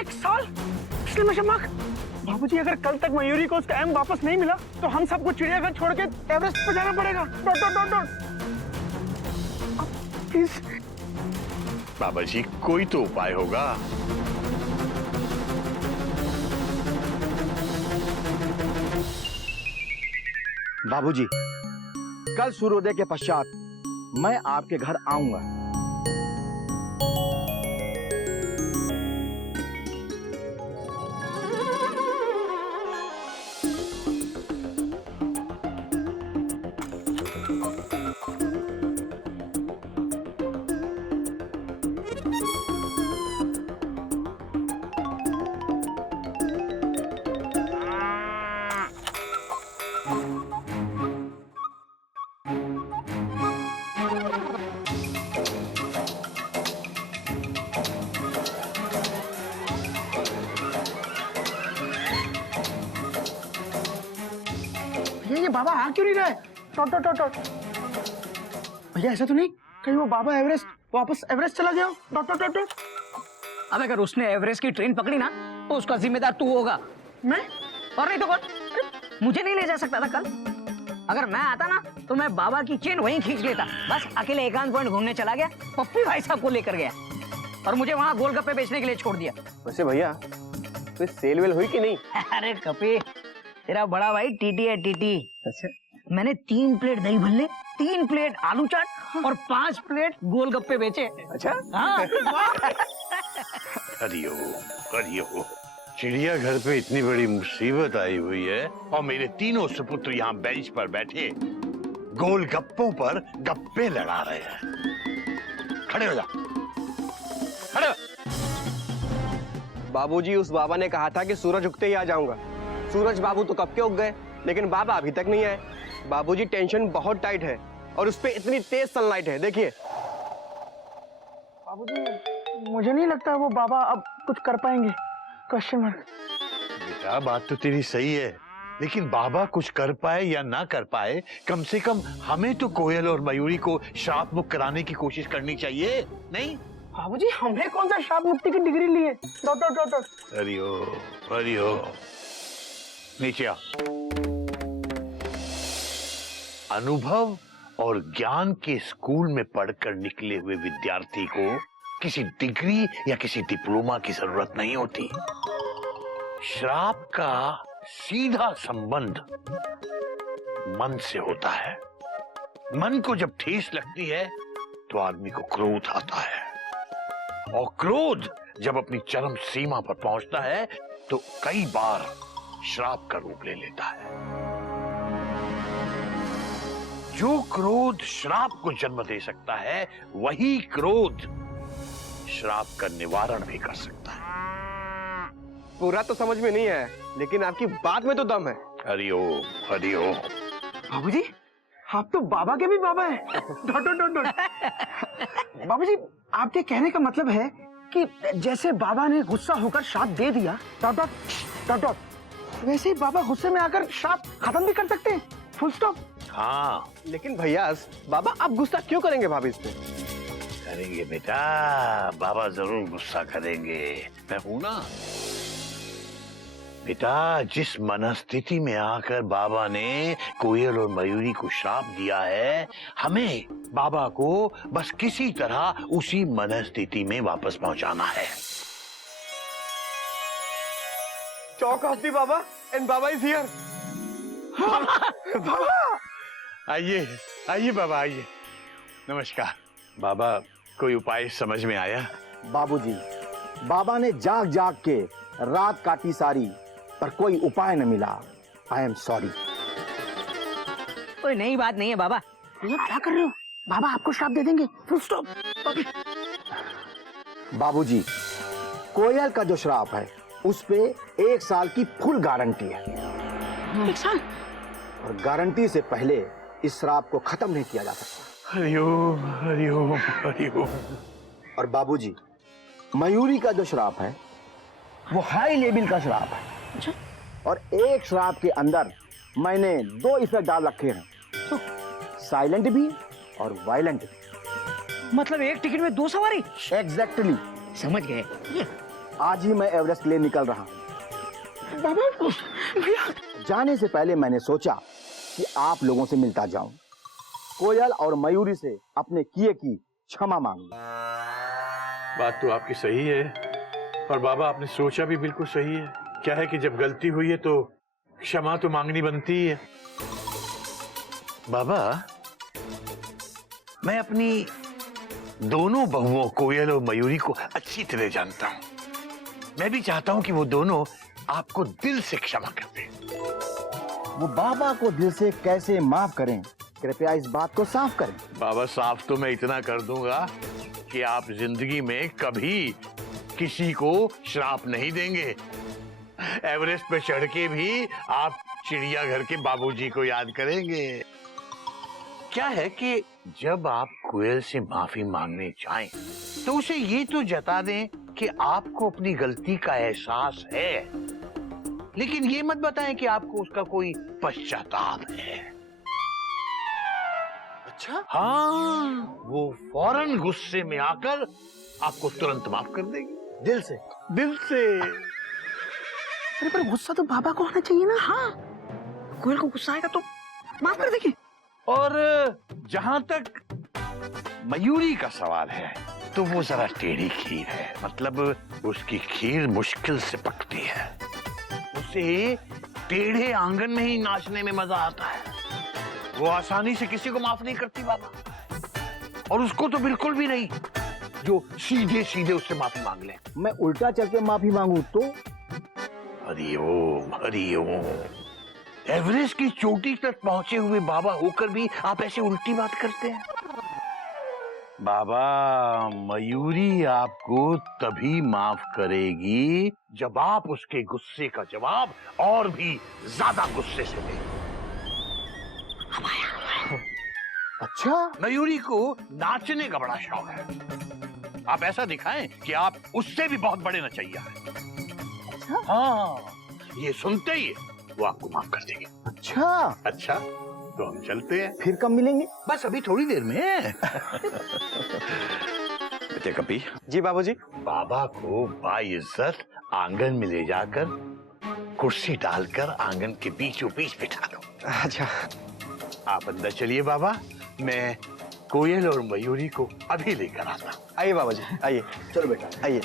1 साल? पिछले मशम्मक बाबूजी, अगर कल तक मयूरी को उसका एम वापस नहीं मिला तो हम सबको चिड़ियाघर छोड़ के एवरेस्ट पर जाना पड़ेगा। Dot dot dot dot. Please बाबा जी, कोई तो उपाय होगा। बाबूजी, कल सूर्योदय के पश्चात मैं आपके घर आऊंगा। ये बाबा आ क्यों नहीं रहा है? Taught taught taught taught. भैया ऐसा तो नहीं कहीं वो बाबा एवरेस्ट वापस एवरेस्ट चला गया? Taught taught taught taught. अब अगर उसने एवरेस्ट की ट्रेन पकड़ी ना तो उसका जिम्मेदार तू होगा। मैं? और नहीं तो कौन? मुझे नहीं ले जा सकता था कल। अगर मैं आता ना तो मैं बाबा की चेन वहीं खींच लेता। बस अकेले एकांत पॉइंट घूमने चला गया, पप्पी भाई साहब को लेकर गया और मुझे वहां गोलगप्पे बेचने के लिए छोड़ दिया। वैसे भैया तो सेल वेल हुई कि नहीं? अरे कपे, तेरा बड़ा भाई टीटी है टीटी। अच्छा, मैंने 3 प्लेट दही भल्ले, 3 प्लेट आलू चाट और 5 प्लेट गोलगप्पे बेचे। अच्छा। हाँ। हरिओ हरिओ, चिड़ियाघर पे इतनी बड़ी मुसीबत आई हुई है और मेरे तीनों सुपुत्र यहाँ बेंच पर बैठे गोलगप्पों पर गप्पे लड़ा रहे हैं। खड़े हो जा, खड़े हो। बाबूजी, उस बाबा ने कहा था कि सूरज उगते ही आ जाऊंगा। सूरज बाबू तो कब के उग गए, लेकिन बाबा अभी तक नहीं आए। बाबूजी, टेंशन बहुत टाइट है और उस पे इतनी तेज सनलाइट है, देखिए। बाबूजी, मुझे नहीं लगता वो बाबा अब कुछ कर पाएंगे। Question mark. बेटा, बात तो तेरी सही है, लेकिन बाबा कुछ कर पाए या ना कर पाए, कम से कम हमें तो कोयल और मयूरी को श्राप मुक्त कराने की कोशिश करनी चाहिए, नहीं? बाबूजी, हमने कौन सा श्राप मुक्ति की डिग्री ली है? Dot dot dot dot. हरिओ हरिओ, नीचे आ। अनुभव और ज्ञान के स्कूल में पढ़कर निकले हुए विद्यार्थी को किसी डिग्री या किसी डिप्लोमा की जरूरत नहीं होती। श्राप का सीधा संबंध मन से होता है। मन को जब ठेस लगती है तो आदमी को क्रोध आता है और क्रोध जब अपनी चरम सीमा पर पहुंचता है तो कई बार श्राप का रूप ले लेता है। जो क्रोध श्राप को जन्म दे सकता है, वही क्रोध श्राप का निवारण भी कर सकता है। पूरा तो समझ में नहीं है, लेकिन आपकी बात में तो दम है। हरिओम हरिओम। बाबूजी, आप तो बाबा के भी बाबा हैं। Dot dot dot dot. बाबूजी, आपके कहने का मतलब है कि जैसे बाबा ने गुस्सा होकर श्राप दे दिया, डॉट डॉट डॉट डॉट, वैसे ही बाबा गुस्से में आकर श्राप खत्म भी कर सकते हैं। Full stop. हाँ, लेकिन भैया, बाबा आप गुस्सा क्यों करेंगे भाभी इस पे? करेंगे बेटा, बाबा जरूर गुस्सा करेंगे। मैं हूं ना बेटा। जिस मनस्थिति में आकर बाबा ने कोयल और मयूरी को श्राप दिया है, हमें बाबा को बस किसी तरह उसी मनस्थिति में वापस पहुंचाना है। चौक of the Baba and Baba is here. बाबा, आइए आइए बाबा, आइए। नमस्कार बाबा, कोई उपाय समझ में आया? बाबूजी, बाबा ने जाग जाग के रात काटी सारी, पर कोई उपाय न मिला। I am sorry. कोई नई बात नहीं है बाबा। क्या कर रहे हो? बाबा आपको श्राप दे देंगे। Full stop. बाबूजी, कोयल का जो श्राप है उस पे 1 साल की फुल गारंटी है। 1 साल? और गारंटी से पहले इस श्राप को खत्म नहीं किया जा सकता। हरिओम हरिओम हरिओम। और बाबूजी, मयूरी का जो श्राप है वो हाई लेवल का श्राप है। अच्छा। और एक श्राप के अंदर मैंने 2 इफेक्ट डाल रखे हैं, साइलेंट भी और वायलेंट भी। मतलब एक टिकट में 2 सवारी? एग्जैक्टली। समझ गए। आज ही मैं एवरेस्ट के लिए निकल रहा हूँ। बाबा भैया, जाने से पहले मैंने सोचा कि आप लोगों से मिलता जाऊं, कोयल और मयूरी से अपने किए की क्षमा मांगूं। बात तो आपकी सही है, और बाबा आपने सोचा भी बिल्कुल सही है। क्या है कि जब गलती हुई है तो क्षमा तो मांगनी बनती ही है। बाबा, मैं अपनी दोनों बहुओं कोयल और मयूरी को अच्छी तरह जानता हूं। मैं भी चाहता हूं कि वो दोनों आपको दिल से क्षमा कर दें। वो बाबा को दिल से कैसे माफ करें, कृपया इस बात को साफ करें। बाबा, साफ तो मैं इतना कर दूंगा कि आप जिंदगी में कभी किसी को श्राप नहीं देंगे। एवरेस्ट पे चढ़ के भी आप चिड़ियाघर के बाबूजी को याद करेंगे। क्या है कि जब आप कोयल से माफी मांगने जाएं, तो उसे ये तो जता दें कि आपको अपनी गलती का एहसास है, लेकिन ये मत बताएं कि आपको उसका कोई पश्चाताप है। अच्छा, हाँ, वो फौरन गुस्से में आकर आपको तुरंत माफ कर देगी। दिल से। दिल से। अरे पर गुस्सा तो बाबा को आना चाहिए ना। हाँ, कोयल को गुस्सा आएगा तो माफ कर देगी। और जहां तक मयूरी का सवाल है, तो वो जरा टेढ़ी खीर है, मतलब उसकी खीर मुश्किल से पकती है। उसे टेढ़े आंगन में ही नाचने में मजा आता है। वो आसानी से किसी को माफ नहीं करती बाबा, और उसको तो बिल्कुल भी नहीं जो सीधे सीधे उससे माफी मांग ले। मैं उल्टा चल के माफी मांगू तो? हरिओम हरिओम। एवरेस्ट की चोटी तक पहुंचे हुए बाबा होकर भी आप ऐसे उल्टी बात करते हैं। बाबा, मयूरी आपको तभी माफ करेगी जब आप उसके गुस्से का जवाब और भी ज्यादा गुस्से से दें। अच्छा, मयूरी को नाचने का बड़ा शौक है। आप ऐसा दिखाएं कि आप उससे भी बहुत बड़े नचैया हैं। हाँ, ये सुनते ही वो आपको माफ कर देगी। अच्छा, अच्छा, तो हम चलते हैं। फिर कब मिलेंगे? बस अभी थोड़ी देर में। बेटे कपी, जी बाबूजी। बाबा को बाइज्जत आंगन में ले जाकर कुर्सी डालकर आंगन के बीचों बीच बिठा दो। अच्छा, आप अंदर चलिए बाबा, मैं कोयल और मयूरी को अभी लेकर आता हूँ। आइए बाबूजी, आइए। चलो बेटा, आइए।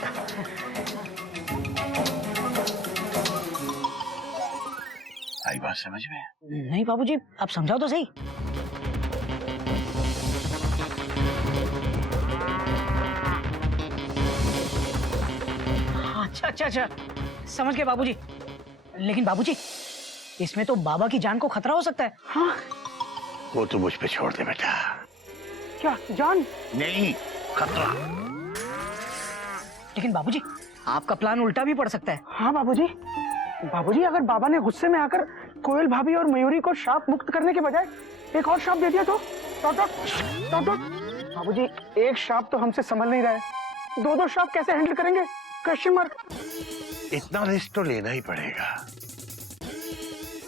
आई बात समझ में? नहीं बाबूजी, आप समझाओ तो सही। अच्छा अच्छा अच्छा, समझ गए बाबूजी। लेकिन बाबूजी, इसमें तो बाबा की जान को खतरा हो सकता है। हाँ, वो तो मुझ पे छोड़ दे बेटा। क्या जान? नहीं, खतरा। लेकिन बाबूजी, आपका प्लान उल्टा भी पड़ सकता है। हाँ बाबूजी, बाबूजी अगर बाबा ने गुस्से में आकर कोयल भाभी और मयूरी को श्राप मुक्त करने के बजाय एक और श्राप दे दिया तो? बाबूजी, एक श्राप तो हमसे संभल नहीं रहा है, दो श्राप कैसे हैंडल करेंगे? Question mark. इतना रिस्क तो लेना ही पड़ेगा।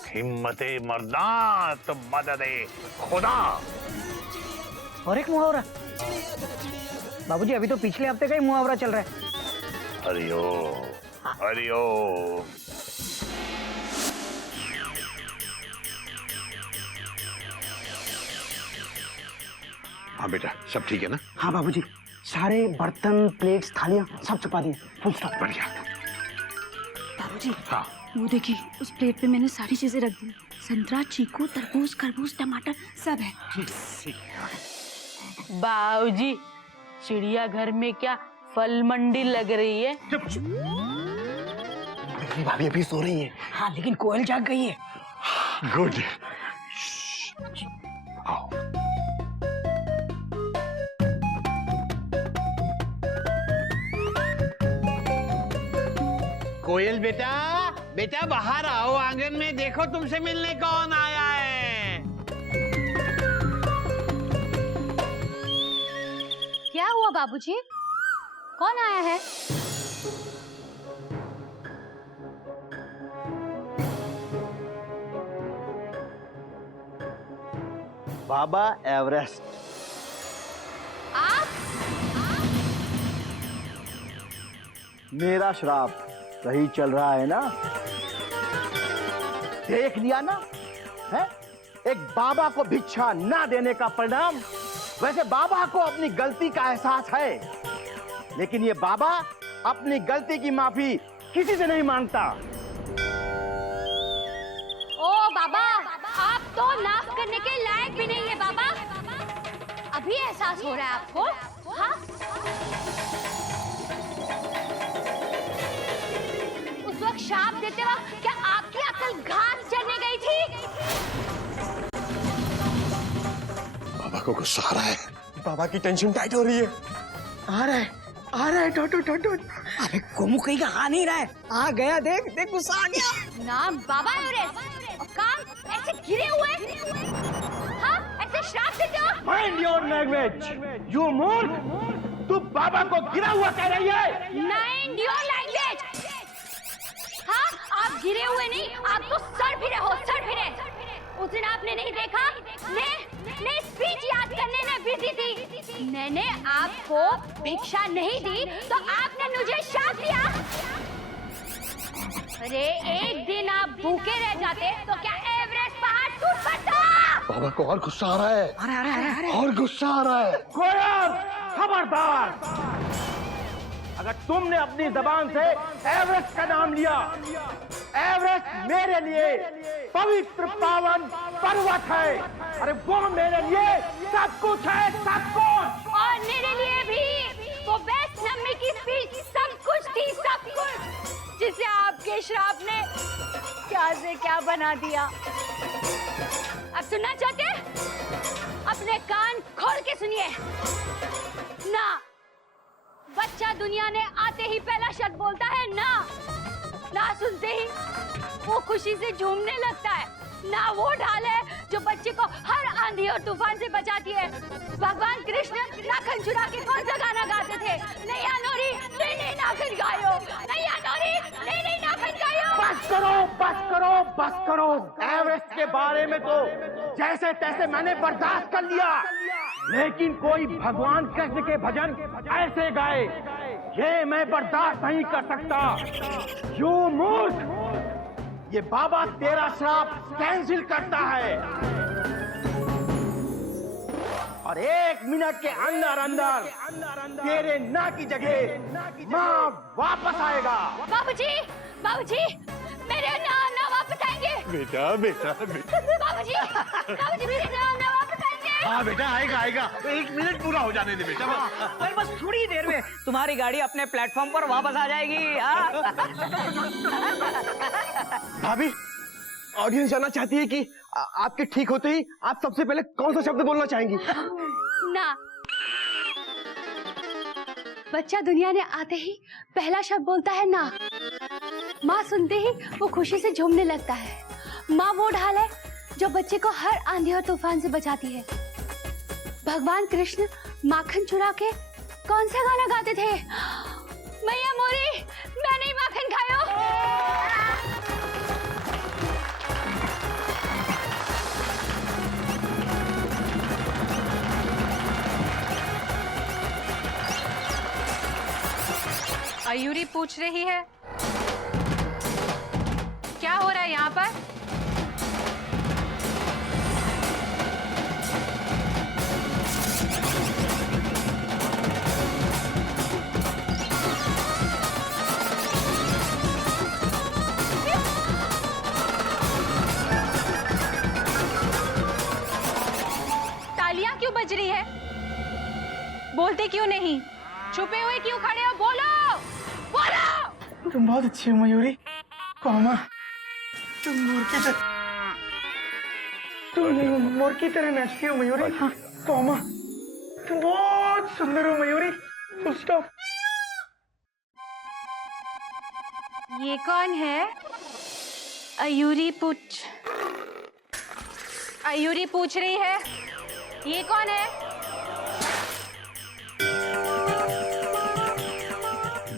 हिम्मते मर्दा तो मददे खुदा। और एक मुहावरा। बाबूजी, अभी तो पिछले हफ्ते का ही मुहावरा चल रहा है। हरिओम हरिओम। हाँ बेटा, सब ठीक है ना? हाँ बाबूजी, सारे बर्तन, प्लेट्स, थालियां सब छुपा दिए। Full stop. बढ़िया। बाबूजी, हाँ, वो देखिए, उस प्लेट पे मैंने सारी चीजें रख दी। संतरा, चीकू, तरबूज, खरबूज, टमाटर सब है। बाबूजी, चिड़ियाघर में क्या फल मंडी लग रही है? भाभी अभी सो रही है। हाँ, लेकिन कोयल जाग गई है। गुड। आओ। कोयल बेटा, बेटा बाहर आओ, आंगन में देखो तुमसे मिलने कौन आया है। क्या हुआ बाबूजी? कौन आया है? बाबा एवरेस्ट। मेरा श्राप सही चल रहा है ना? देख लिया ना, है? एक बाबा को भिक्षा ना देने का परिणाम। वैसे बाबा को अपनी गलती का एहसास है, लेकिन ये बाबा अपनी गलती की माफी किसी से नहीं मांगता। ओ बाबा, आप तो माफ करने के लायक भी नहीं है बाबा। अभी एहसास हो रहा है आपको? हाँ? उस वक्त श्राप देते वक्त क्या आपकी अकल घास चढ़ने गई थी? बाबा को गुस्सा आ रहा है। बाबा की टेंशन टाइट हो रही है। आ रहा है टोटो। अरे गोमू कहीं का आ नहीं रहा है। आ गया, देख देख गुस्सा आ गया। नाम बाबा एवरेस्ट और काम ऐसे गिरे हुए। हाँ, ऐसे श्राप देते हो? माइंड योर लैंग्वेज, यू मूर्ख। तू बाबा को गिरा हुआ कह रही है? Mind your language. हाँ, आप गिरे हुए नहीं, आप तो सर फिरे हो, सर फिरे। उस दिन आपने नहीं देखा, मैं स्पीच याद करने में बिजी थी। मैंने आपको भिक्षा नहीं दी तो आपने मुझे श्राप दिया। अरे एक दिन आप भूखे रह जाते तो क्या एवरेस्ट पहाड़ टूट पड़ता? बाबा को और गुस्सा आ रहा है। अरे और गुस्सा आ रहा है। गोयर, खबरदार! अगर तुमने अपनी जबान से एवरेस्ट का नाम लिया, एवरेस्ट मेरे लिए पवित्र पावन पर्वत है। अरे वो मेरे लिए सब कुछ है, सब कुछ। और मेरे लिए भी वो बेस्ट नम्मी की स्पीच सब कुछ थी, सब कुछ, जिसे आपके श्राप ने क्या से क्या बना दिया। अब सुनना चाहते हैं? अपने कान खोल के सुनिए। ना, बच्चा दुनिया ने आते ही पहला शब्द बोलता है ना। ना सुनते ही वो खुशी से झूमने लगता है। ना वो ढाल है जो बच्चे को हर आंधी और तूफान से बचाती है। भगवान कृष्ण नाखन चुरा के कौन सा गाना गाते थे? नैया नोरी नहीं नाखन गायो, नैया नोरी नहीं नाखन गायो। बस करो, बस करो, बस करो। एवरेस्ट के बारे में तो जैसे तैसे मैंने बर्दाश्त कर लिया, लेकिन कोई भगवान कृष्ण के भजन ऐसे गाए, ये मैं बर्दाश्त नहीं कर सकता। यू मूर्ख! ये बाबा तेरा श्राप कैंसिल करता है और 1 मिनट के अंदर अंदर तेरे ना की जगह माँ वापस आएगा। बाबूजी, बाबूजी, मेरे ना वापस आएंगे। बेटा बेटा बेटा। बाबूजी, बाबूजी मेरे ना वापस आएंगे। हाँ बेटा, आएगा। 1 मिनट पूरा हो जाने दे बेटा। और बस थोड़ी देर में तुम्हारी गाड़ी अपने प्लेटफॉर्म पर वापस आ जाएगी। हाँ? भाभी, ऑडियंस जानना चाहती है कि आपके ठीक होते ही आप सबसे पहले कौन सा शब्द बोलना चाहेंगी? ना। बच्चा दुनिया ने आते ही पहला शब्द बोलता है ना। माँ सुनते ही वो खुशी से झूमने लगता है। माँ वो ढाल है जो बच्चे को हर आंधी और तूफान से बचाती है। भगवान कृष्ण माखन चुरा के कौन सा गाना गाते थे? मैया मोरी मैं नहीं माखन खायो। आयुरी पूछ रही है क्या हो रहा है यहाँ पर? तालियां क्यों बज रही है? बोलते क्यों नहीं? छुपे हुए क्यों खड़े हो? बोलो बोलो। तुम बहुत अच्छी हो मयूरी। कोमा, तुम मोर की तरह नाचती हो मयूरी। हाँ, कोमा, तुम बहुत सुंदर हो मयूरी। Full stop. ये कौन है? आयुरी पूछ रही है ये कौन है?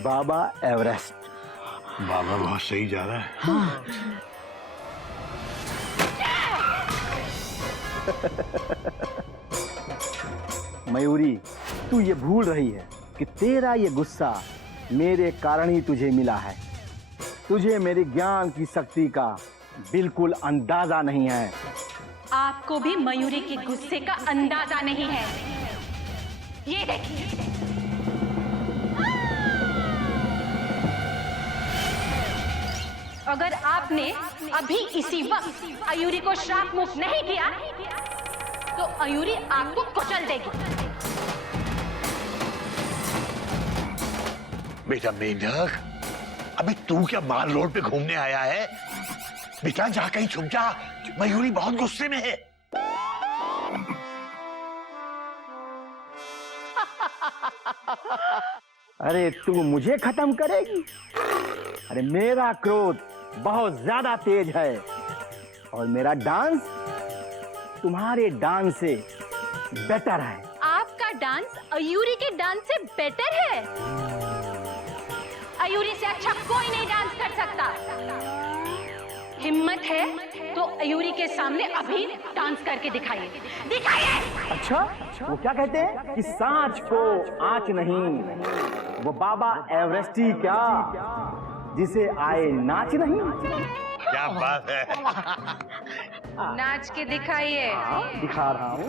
बाबा एवरेस्ट। बाबा बहुत सही जा रहा है। हाँ। मयूरी, तू ये भूल रही है कि तेरा ये गुस्सा मेरे कारण ही तुझे मिला है। तुझे मेरे ज्ञान की शक्ति का बिल्कुल अंदाजा नहीं है। आपको भी मयूरी के गुस्से का अंदाजा नहीं है। ये देखिए, अगर आपने अभी इसी वक्त अयूरी को श्राप मुक्त नहीं किया तो अयूरी आपको कुचल देगी। बेटा मेंढक, अबे तू क्या माल रोड पे घूमने आया है? बेटा जा कहीं छुप जा, मयूरी बहुत गुस्से में है। अरे तू मुझे खत्म करेगी? अरे मेरा क्रोध बहुत ज्यादा तेज है और मेरा डांस तुम्हारे डांस से बेटर है। आपका डांस अयूरी के डांस से बेटर है? अयूरी से अच्छा कोई नहीं डांस कर सकता। हिम्मत है तो अयूरी के सामने अभी डांस करके दिखाइए, दिखाइए। अच्छा, वो क्या कहते हैं कि सांच को आंच नहीं, वो बाबा एवरेस्टी क्या जिसे आए नाच नहीं। क्या बात है। नाच के दिखाइए। दिखा रहा हूँ।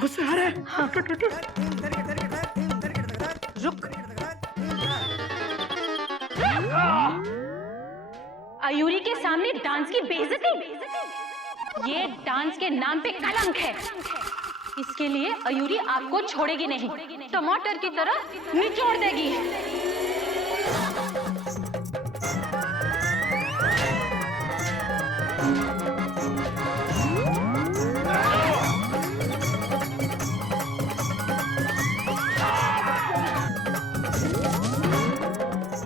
गुस्सा आ रहा है। रुक। अयूरी के सामने डांस की बेइज्जती, ये डांस के नाम पे कलंक है। इसके लिए अयूरी आपको छोड़ेगी नहीं, टमाटर की तरह निचोड़ देगी।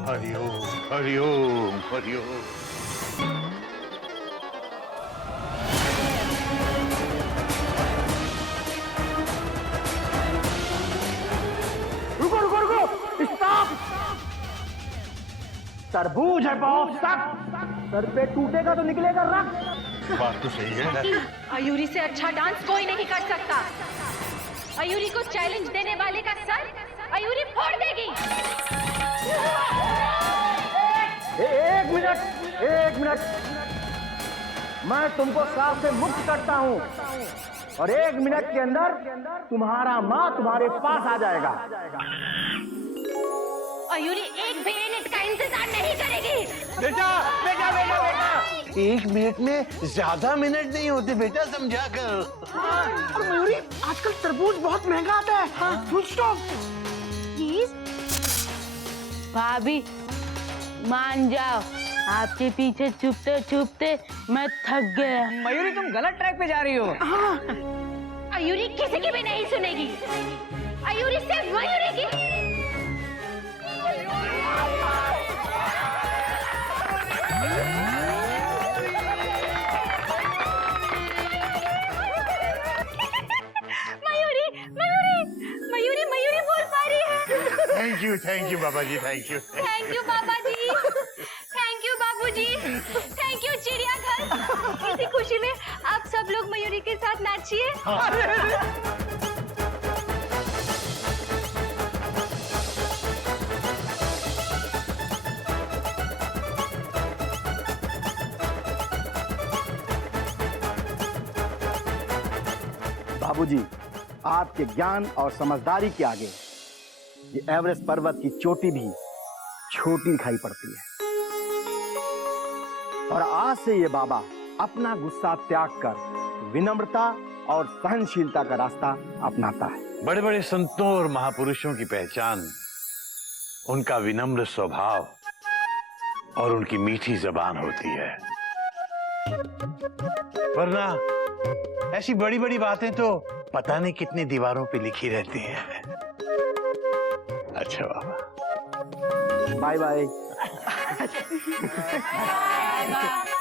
हरिओम हरिओम हरिओम। रुको रुको रुको, स्टॉप। तरबूज है बहुत सख्त, सर पे टूटेगा तो निकलेगा रक्त। बात तो सही है। अयूरी से अच्छा डांस कोई नहीं कर सकता। अयूरी को चैलेंज देने वाले का सर अयूरी फोड़ देगी। एक मिनट, मैं तुमको श्राप से मुक्त करता हूँ और 1 मिनट के अंदर तुम्हारा माँ तुम्हारे पास आ जाएगा। अयूरी 1 मिनट का इंतजार नहीं करेगी। बेटा बेटा बेटा बेटा, 1 मिनट में ज्यादा मिनट नहीं होते बेटा, समझा कर। और मयूरी, आजकल तरबूज बहुत महंगा आता है। Full stop. भाभी मान जाओ, आपके पीछे छुपते छुपते मैं थक गया। मयूरी तुम गलत ट्रैक पे जा रही हो। अयूरी किसी की भी नहीं सुनेगी। अयूरी सिर्फ मयूरी की। मयूरी मयूरी मयूरी मयूरी बोल पा रही है। थैंक यू बाबा जी, थैंक यू। थैंक यू बाबा जी, थैंक यू बाबूजी, थैंक यू चिड़ियाघर। इसी खुशी में आप सब लोग मयूरी के साथ नाचिए। बाबूजी, आपके ज्ञान और समझदारी के आगे ये एवरेस्ट पर्वत की चोटी भी छोटी दिखाई पड़ती है। और आज से ये बाबा अपना गुस्सा त्याग कर विनम्रता और सहनशीलता का रास्ता अपनाता है। बड़े बड़े संतों और महापुरुषों की पहचान उनका विनम्र स्वभाव और उनकी मीठी जबान होती है, वरना ऐसी बड़ी बड़ी बातें तो पता नहीं कितनी दीवारों पे लिखी रहती हैं। अच्छा बाबा, बाय बाय। Bye bye.